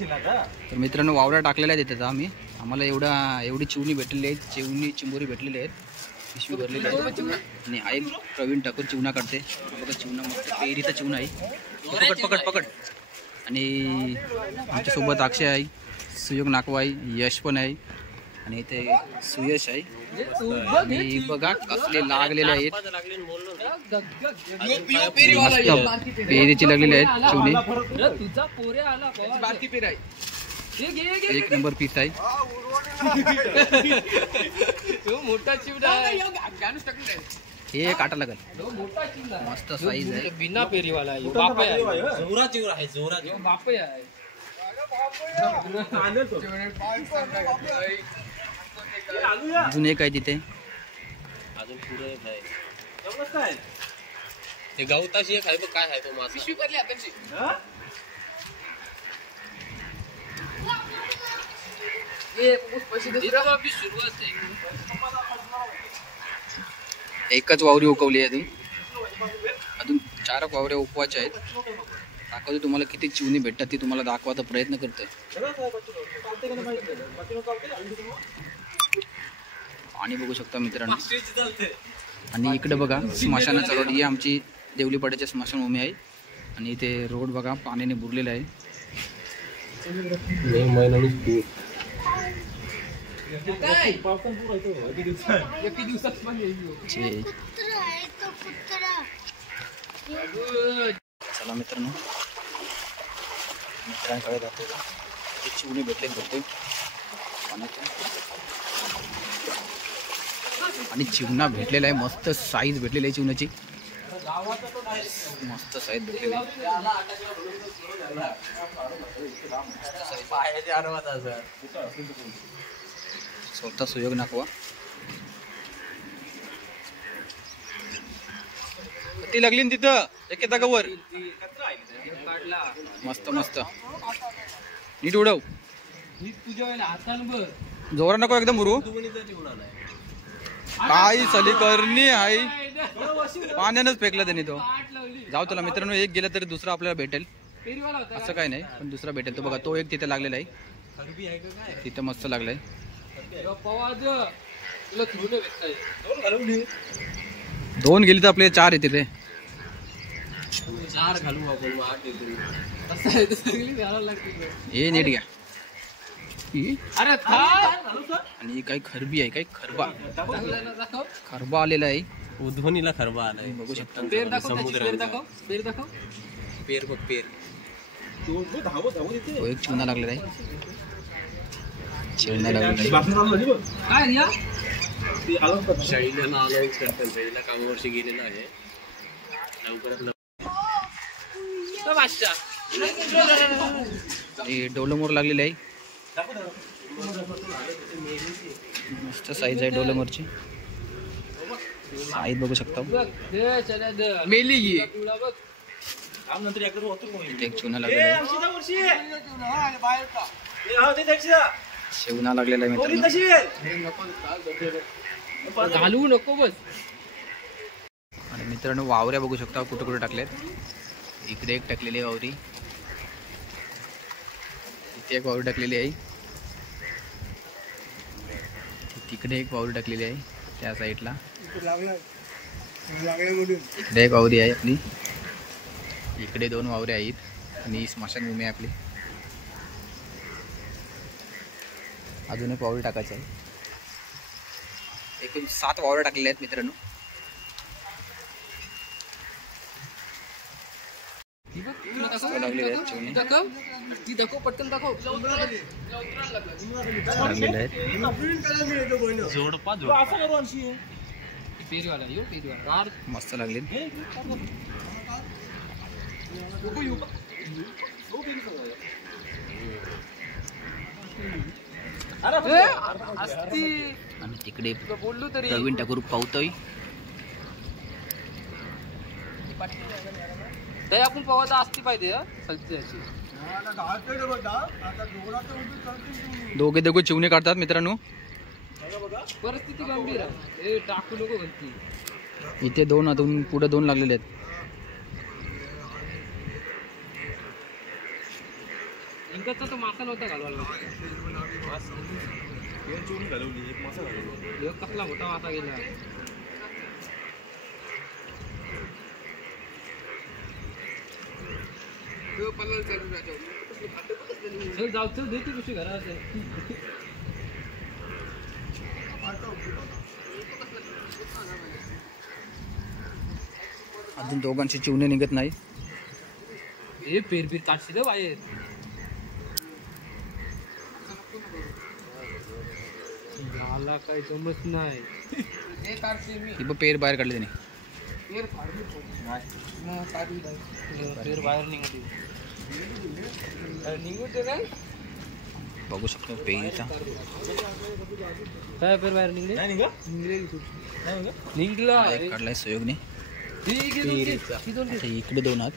तर मित्रांनो वावरा टाकलेल्या आहेत तिथं आम्ही. आम्हाला एवढी चिवणी भेटलेली आहे, चिंबोरी भेटलेली आहेत, पिशवी भरलेली आहे. आणि आई प्रवीण ठाकूर चिवणा काढते बघा. चिवणा मस्त पेरीचा चिवणा आहे. पकड. आणि आमच्यासोबत अक्षय आहे, सुयोग नाकवाई, यश पण आहे आणि इथे सुयश आहे. आणि बघा कसले लागलेले आहेत, मस्त पेरीची लागलेली आहेत चिवणी. एक नंबर पीस आहे. हे काटा लागल, मस्त साईज आहे. बिना पेरीवाला अजून एक आहे तिथे. अजून पुढे आहे गवताशी एक आहे बघ. काय आहे तो मासा? एकच वावरी उकवली आहे अजून 4 वावऱ्या उकवायच्या आहेत. दाखवतो तुम्हाला किती चिवणी भेटतात ती तुम्हाला दाखवायचा प्रयत्न करतोय. पाणी बघू शकता मित्रांनो. आणि इकडे बघा स्मशानाचा रोड. ही आमची देवलीपाड्याच्या स्मशानभूमी आहे आणि इथे रोड बघा पाण्याने बुरलेला आहे. चला मित्रांनो, मित्रांकडे जातो. चिवणी भेटले बघतोय पाण्याच्या. आणि चिवणा भेटलेला आहे, मस्त साईज भेटलेली आहे चिवण्याची, मस्त साईज भेटलेली आहे. स्वतः सुयोग नाकवा. ती लागली तिथं एक जागावर. मस्त नीट उडव. जोरा नको एकदम उरू. काही सली करणी आहे, पाण्यानंच फेकला त्याने तो. जाऊ तुला मित्रांनो, एक गेला तरी दुसरा आपल्याला भेटेल असं काही नाही, पण दुसरा भेटेल. तो बघा तो एक तिथे लागलेला आहे, तिथं मस्त लागलाय. 2 गेली तर आपले 4 येते रे. 4 घालू आपण. हे नीट घ्या. आणि काही खरबी आहे, काही खरबा आलेला आहे. उध्वनीला खरबा आलाय बघू शकता. पेर बघ पेर. तो एक चिवणा लागलेला आहे. चिवणा लागलेला कामावरशी गेलेला आहे. डोलमोर लागलेली आहे. मस्त साईज आहे डोलमोरची. साईज बघू शकता. मेली एक चिवणा लागलेला आहे. शेवणा लागलेला आहे मित्रांनो. घालू नको बस. आणि मित्रांनो वावऱ्या बघू शकता कुठे कुठे टाकल्यात. इकडे एक टाकलेली आहे वावरी, इथे एक वावरी टाकलेली आहे, तिकडे एक वावरी टाकलेली आहे त्या साईडला. इकडे एक वावरी आहे आपली, इकडे 2 वावरे आहेत आणि स्मशानभूमी आहे आपली. अजून एक वावरी टाकायची आहे. एकूण 7 वावरे टाकलेले आहेत मित्रांनो. पटकन दाखव. मस्त लागले. आणि तिकडे प्रवीण ठाकूर पावतोय. ते आपण पवायला असती पाहिजे. दोघे चिवणे काढतात मित्रांनो. परिस्थिती गंभीर आहे. टाकू नको घालती. इथे 2 अजून पुढे 2 लागलेले आहेत. पंकजचा तो मासा नव्हता घालवायला. एक कसला मोठा मासा गेला. चल जाऊ चल देते कशी घरात. अजून दोघांची चिवणे निघत नाही. हे पेर काढशील बाहेर. मला काही जमत नाही. ही बघ पेर बाहेर काढले त्याने. पेर बाहेर निघू दे काय. बघू शकतो पेरीचा काय पेर बाहेर निघले. निघला एक काढलाय सहयोगने. इकडे दोन आहेत.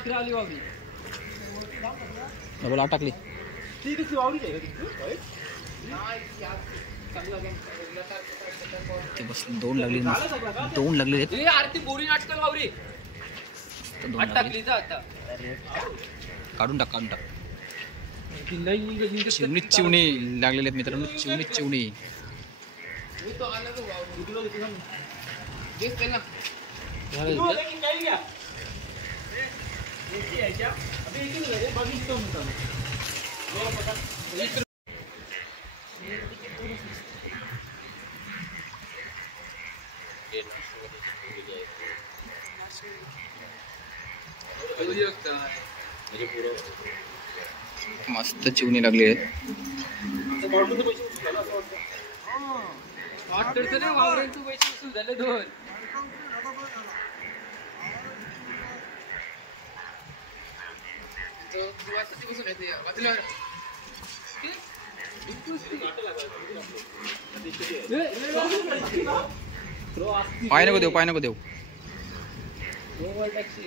इकडे आली बाबी. डबल आठ टाकली. ते बस दोन लागले. दोन लागले आरती बोरी नाटक वावरी. टाकली आता काढून टाक काढून टाक. चिवणी चिवणी लागलेले आहेत मित्रांनो. चिवणी चिवणी. मस्त चिवणी लागली आहेत. झाले दोन. पाय नको देऊ पाय नको देऊ.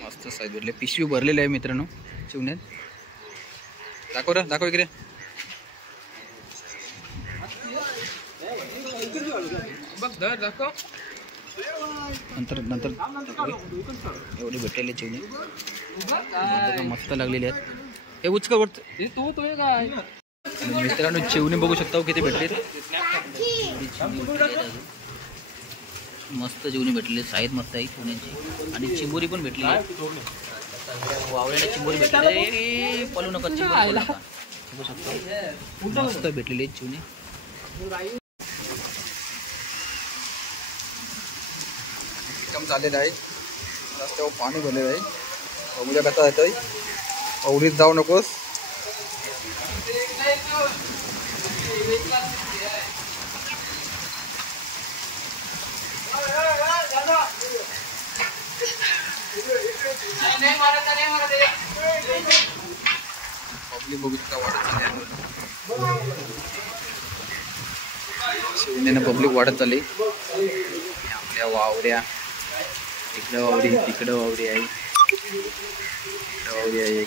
मस्त साईज भेटले. पिशवी भरलेली आहे मित्रांनो चिवण्यात. दाखव रे दाखव इकडे. नंतर नंतर एवढे भेटलेले चिवणे मस्त लागलेले आहेत. हे उचका वरत काय मित्रांनो चिवणे बघू शकता किती भेटले. मस्त चिवणी भेटलेले. साईज मस्त आहे चिवण्याची. आणि चिंबोरी पण भेटली. वावळ्याला चिंबोरी भेटले. पळू नका चिंबोरी बघू शकता मस्त भेटलेले चिवणे. एकदम झालेलं आहे. रस्त्यावर पाणी भरलेलं आहे. बघूया कसा येतोय. अवडीत जाऊ नकोस. पब्लिक बघू शकता वाढत चालली. शिवण्यानं पब्लिक वाढत चालली. आपल्या वावऱ्या इकडं वावरी तिकडं वावरी आहे. इकडं वावरी आहे.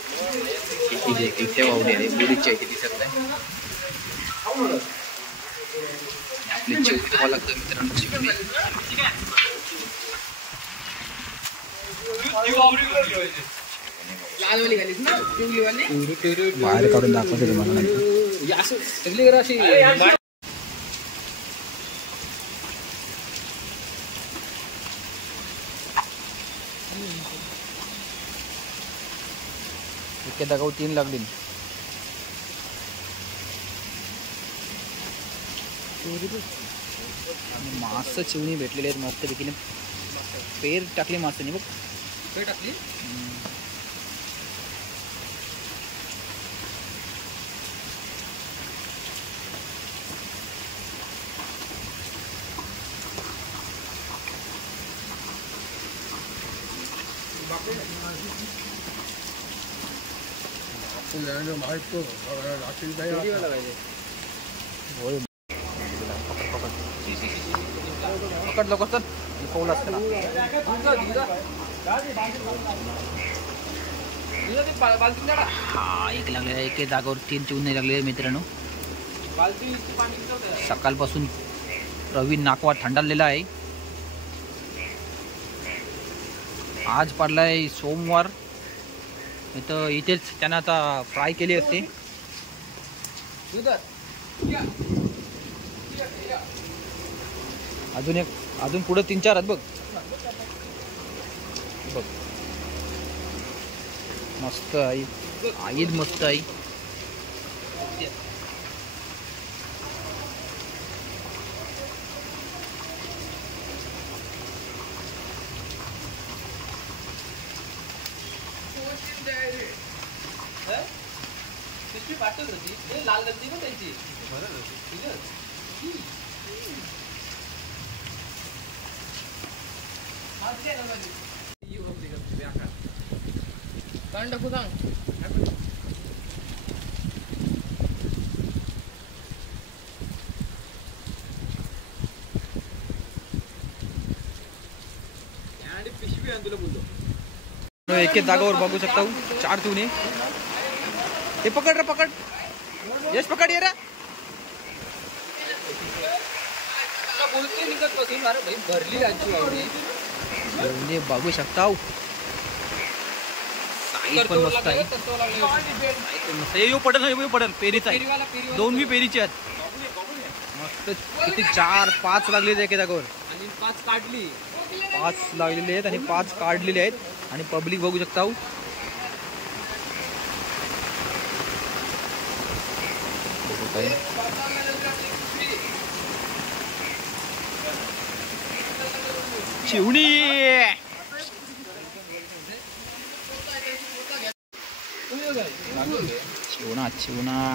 इथे वावरी आहे. बुडीची आहे ती दिसत नाही. आपली चिवणी तुम्हाला लागतं मित्रांनो. चिवणी बाहेर काढून दाखवते तुम्हाला. इतके दाखव 3 लागली. मास चिवणी भेटलेले आहेत मस्त पैकी. पेर टाकली मासाने बघ. पेर टाकली. पकड लवकर चल. पाऊल असतं ना. हा एक लागलेला. एक जागावर 3 चिवणे लागलेले मित्रांनो. सकाळपासून प्रवीण नाकवा थंडाळलेला आहे. आज पडलाय सोमवार तर इथेच त्यांना आता फ्राय केली असते. अजून पुढे 3-4 आहेत बघ. बघ मस्त आई, आईच मस्त आई. लाल गंदी पण त्यांची टाकू सांग. पिशवी आण तुला बोललो. एक जागावर बघू शकता 4 चुने. हे पकड रे, पकड यश, पकड ये रे. बोलते निघत बसून भरली राजची वावडी. बघू शकता. साईज पण मस्त आहे. येऊ पडल पेरीचा आहे. 2 पेरीची आहेत. मस्त किती 4-5 लागलेले एके जागेवर. आणि 5 काढली. 5 लागलेले आहेत आणि 5 काढलेले आहेत. आणि पब्लिक बघू शकता. चिवणी चिवणा. चिवणा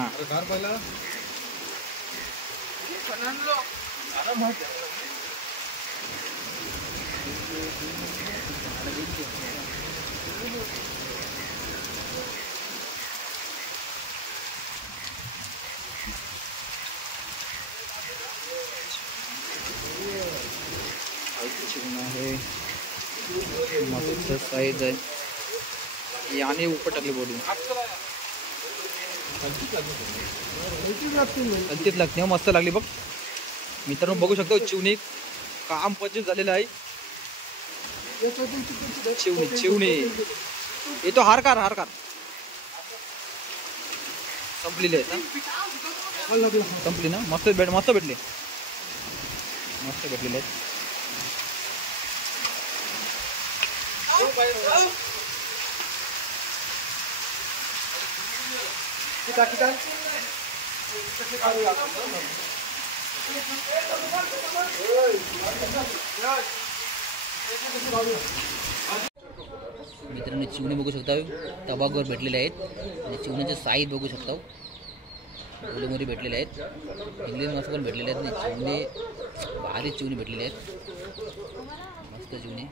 आहे, मस्त साईज आहे. याने ऊपर टाकले बॉडी. अंतित लागते, मस्त लागली बघ मित्रांनो. बघू शकतो चिवणी काम पचीत झालेलं आहे. चिवणी येतो. हारकार संपलेली आहे. संपली ना. मस्त भेटले. मस्त भेटलेले आहेत. मित्रांनो चिवणे बघू शकता तबागवर भेटलेले आहेत. आणि चिवण्याचे साईज बघू शकता. गोलेमोरी भेटलेले आहेत. इंग्लिश मासे पण भेटलेले आहेत. आणि चिवणे भारी चिवणे भेटलेले आहेत. मस्त चिवणे.